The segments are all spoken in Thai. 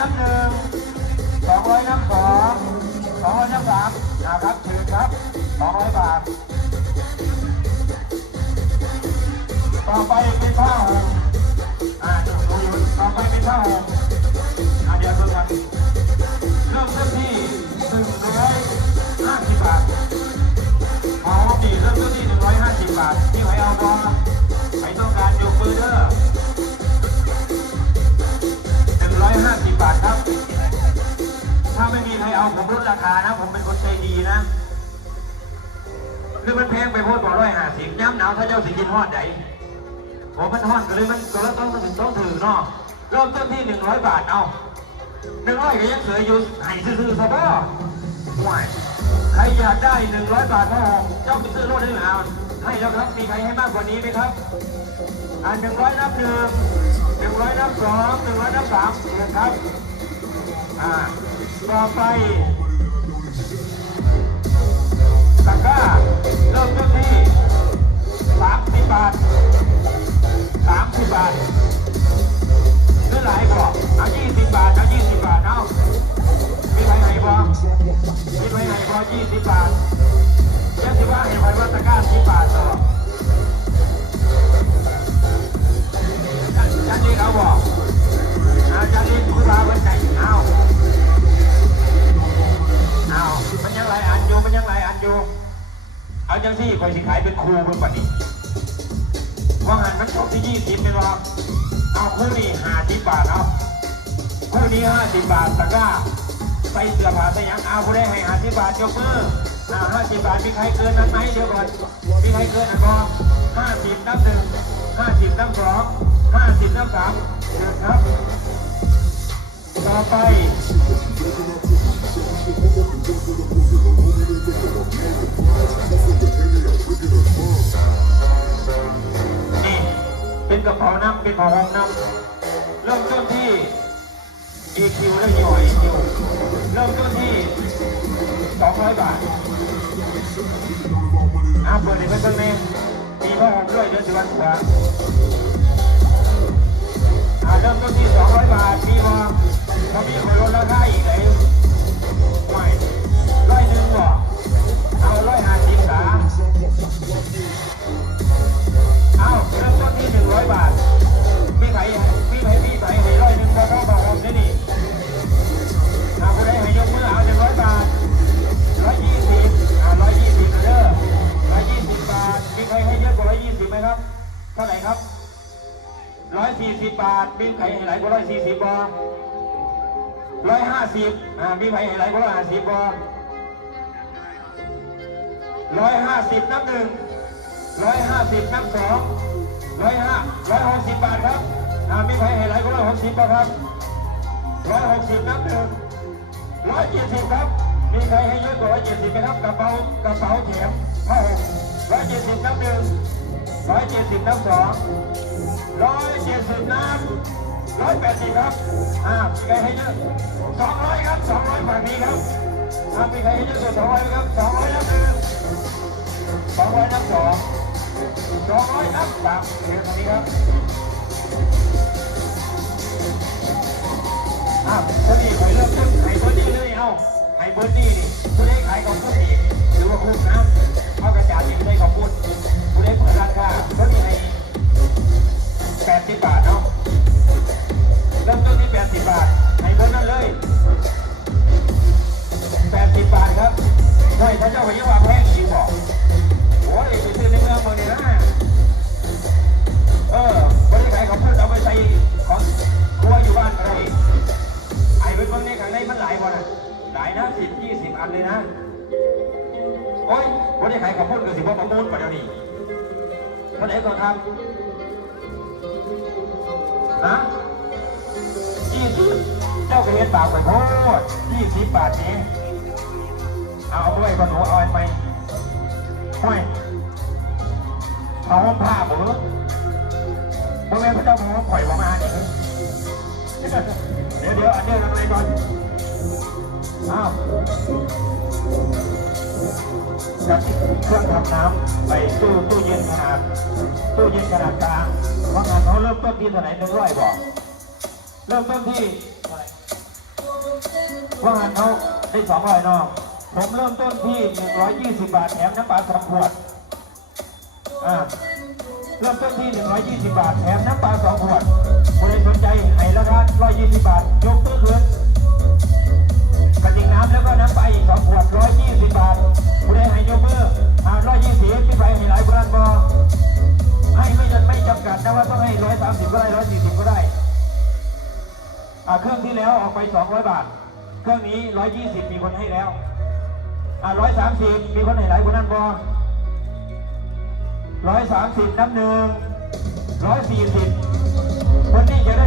น้ำหนึ่งสองร้อยน้ำสองสองร้อยน้ำสามนะครับถือครับสองร้อยบาท ต่อไปเป็นผ้าห่มอ่าดูดูอยู่ต่อไปเป็นผ้าห่ม เอาผมลดราคานะ ผมเป็นคนใจดีนะคือมันแพงไปโพดบอกร้อยห้าสิบย้ำหนาวถ้าเจ้าสิกินฮอดไหนผมมันฮอดก็เลยมันก็แล้วต้องถึงต้องถือเนาะเริ่มต้นที่หนึ่งร้อยบาทเอาหนึ่งร้อยก็ยังเหลืออยู่ให้ซื้อๆซะบ่ห่วยใครอยากได้หนึ่งร้อยบาทพ่องเจ้าไปซื้อรถได้ไหมเอาให้แล้วครับมีใครให้มากกว่านี้ไหมครับอ่าหนึ่งร้อยนับหนึ่งหนึ่งร้อยนับสองหนึ่งร้อยนับสามนะครับอ่า ต่อไป เอาจังที่คอยสิขายเป็นครูเพิ่งปัดนี้ว่างหันมันจบที่ยี่สิบเป็นว่าเอาคู่นี้ห้าสิบบาทเอาคู่นี้ห้าสิบบาทตะกร้าใส่เสื้อผ้าใส่ยังเอาผู้ได้ให้ห้าสิบบาทยกมืออ่าห้าสิบบาทมีใครเกินนั้นไหมเดี๋ยวก่อนมีใครเกินอันบ่ห้าสิบนับหนึ่งห้าสิบนับสองห้าสิบนับสามเชิญครับ ต่อไป นี่เป็นกระเป๋าน้ำเป็นผ้าห่มน้ำเริ่มต้นที่ EQ และยี่ห้อ EQ เริ่มต้นที่ 200 บาทอ่าเปิดในเพื่อนเมมีผ้าห่มด้วยเดี๋ยวสิวันหัวอ่า กว่าร้อยสี่สิบบาทร้อยห้าสิบอ่ามีใครให้หลกว่าร้อยห้าสิบบาทร้อยห้าสิบนับหนึ่งร้อยห้าสิบนับสองร้อยห้าร้อยหกสิบบาทครับอ่ามีใครให้ไหลก็ร้อยหกสิบป่ะครับร้อยหกสิบนับหนึ่งร้อยเจ็ดสิบครับ มีใครให้เยอะกว่าร้อยเจ็ดสิบไหมครับกระเป๋ากระเป๋าแถมผ้าห่มร้อยเจ็ดสิบนับหนึ่งร้อยเจ็ดสิบนับสองร้อยเจ็ดสิบนับ ร้อยแปดสิบครับอ่ามีใครให้เยอะสองร้อยครับสองร้อยฝั่งนี้ครับอ่ามีใครให้เยอะกว่าสองร้อยครับสองร้อยนับหนึ่งสองร้อยนับสองสองร้อยนับสามเดี๋ยวตรงนี้ครับอ้าวคนนี้ขายเริ่มต้นขายเบอร์ดี้เลยเอาขายเบอร์ดี้นี่ผู้ได้ขายของผู้นี้หรือว่าคุ้มนะเอากระจาดนี่ไม่ได้ขอบคุณผู้ได้เปิดร้านค้าคนนี้ให้แปดสิบบาทเนาะ ดสิบบาทให้เบอร์นั้นเลยแปดสิบบาทครับใช่ถ้าเจ้าไปยี่ว่าแพงจริงบอกโอ้ยไปซื้อในเมืองเมืองนี้นะเออบริขายของเพื่อนเอาไปใส่ของครัวอยู่บ้านอะไรไอ้เป็นเมืองนี้ข้างในมันหลายวันอะหลายนะสิบยี่สิบอันเลยนะโอ้ยบริขายของเพื่อนก็สิบประมูลกว่าเดี๋ยวนี้เท่าไหร่ก่อนครับฮะ เจ้าก็เห็นบาทไปโทษยี่สิบบาทนี้เอาเอาไว้บนหัวเอาไปห้อยเอาห้องผ้าผมพ่อแม่พระเจ้าผมปล่อยผมมาเนี่ยเดี๋ยวเดี๋ยวอันเดียวอะไรก่อนอ้าวจากเครื่องทำน้ำไปตู้ตู้เย็นขนาดตู้เย็นขนาดกลางเพราะงานเขาเริ่มต้นที่เท่าไหร่หนึ่งร้อยบอกเริ่มต้นที่ ว่าหันเขาได้สองร้อยนอกผมเริ่มต้นที่120บาทแถมน้ำปลาสองขวดอ่าเริ่มต้นที่120บาทแถมน้ำปลาสองขวดผู้ใดสนใจให้ราคา120บาท ยกตัวขึ้นกระติกน้ำแล้วก็น้ำปลาอีกสองขวด120บาทผู้ใดให้ยกมืออ่า120พี่ไปให้หลายคนบอให้ไม่จำไม่จำกัดนะว่าต้องให้130ก็ได้140ก็ได้อ่าเครื่องที่แล้วออกไป200บาท เครื่องนี้ 120 มีคนให้แล้ว อ่าร้อยสามสิบมีคนให้หลายคนนั้นบอร้อยสามสิบน้ำหนึ่งร้อยสี่สิบคนนี้จะได้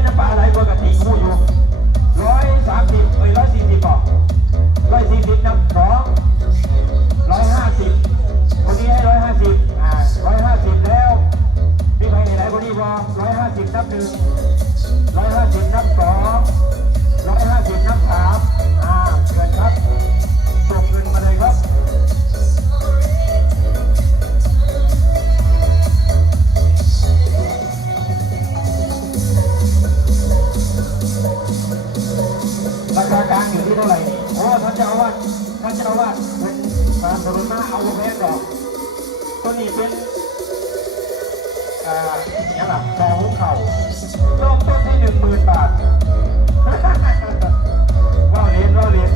ราคากลางอยู่ที่เท่าไหร่นี่โอ้ท่านเจ้าอาวาสท่านเจ้าอาวาสเป็นมาสรุปมาเอาแพงดอกตัวนี้เป็นอ่าเนี่ยหลับคอหุงเข่าเริ่มต้นที่หนึ่งหมื่นบาทว่าเรียนว่าเรียน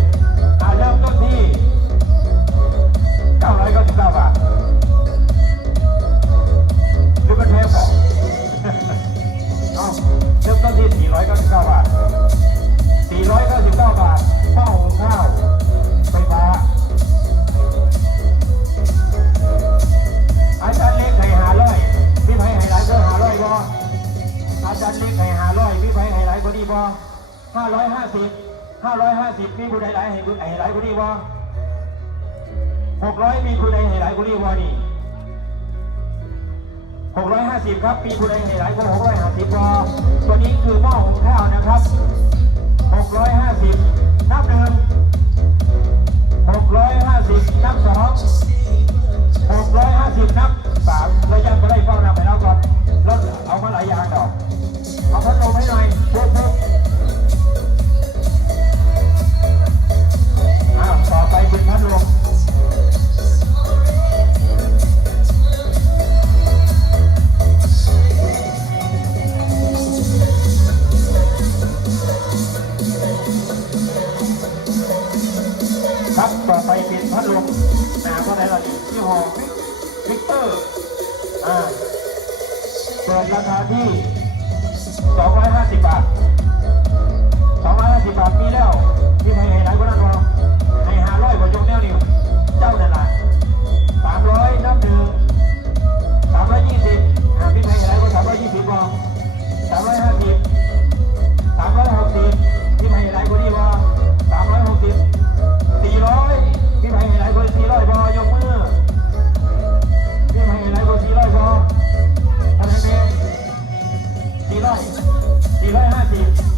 หกร้อยมีผู้ใดไห่หลายก็ดีบอนี่หกร้อยห้าสิบครับ มีผู้ใดไห่หลายก็หกร้อยห้าสิบบอตัวนี้คือหม้อหุงข้าวนะครับหกร้อยห้าสิบนับหนึ่งหกร้อยห้าสิบนับสอง เปิดราคาที่ 250 บาท 250 บาทมีแล้วมีใครให้ไหนก็นั่นพอให้500กว่ายงแนวนิวเจ้าเนั่นล่ะ300 นับหนึ่ง320 Thì 你